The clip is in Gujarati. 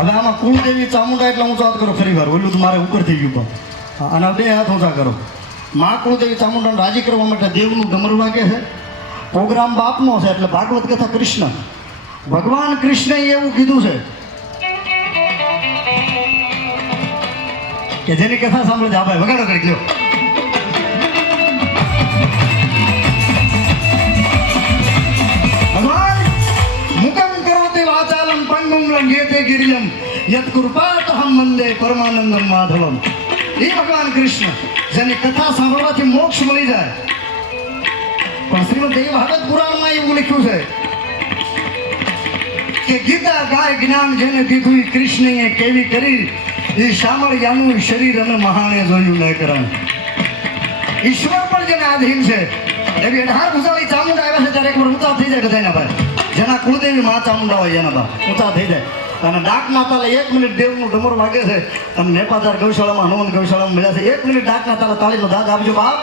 હવે આમાં કુળદેવી ચામુંડા એટલે ઊંચો હાથ કરો ફરી વાર, ઓલું તો મારે ઉપર થઈ ગયું પણ અને બે હાથ ઊંચા કરો. મા કુળદેવી ચામુંડાને રાજી કરવા માટે દેવનું ડમરું વાગે છે. પ્રોગ્રામ બાપનો છે એટલે ભાગવત કથા કૃષ્ણ, ભગવાન કૃષ્ણએ એવું કીધું છે કે જેની કથા સાંભળે આ ભાઈ વગાડો કરી ગયો. ભગવાન મુકમ કરોતિ વાચાલમ પંગુમ લંઘેતે ગિરિયમ યત કૃપાતહમ વંદે પરમાનંદમ માધવમ. એ ભગવાન કૃષ્ણ જેની કથા સાંભળવાથી મોક્ષ મળી જાય. પણ શ્રીમદ દેવ ભાગવત પુરાણમાં એવું લખ્યું છે કે ગીતા ગાય જ્ઞાન જેને દીધું કૃષ્ણએ કેવી કરી, એ શામળિયાનું શરીર અને મહાણે જોયું ન કરણ. ઈશ્વર પણ જેને આધીન છે એવી 18 ભુજાળી ચામુંડા આવ્યા છે ત્યારે એક વાર ઊંચા થઈ જાય બધાના ભાઈ. જેના કુળદેવી મા ચામુંડા હોય એના બા ઊંચા થઈ જાય. અને ડાક નાતાલે 1 મિનિટ દેવનું ડમર વાગે છે. અને નેપાધાર ગૌશાળામાં, હનુમાન ગૌશાળામાં મળ્યા છે. 1 મિનિટ ડાક નાતાલે તાળીનો દાદ આપજો બાપ.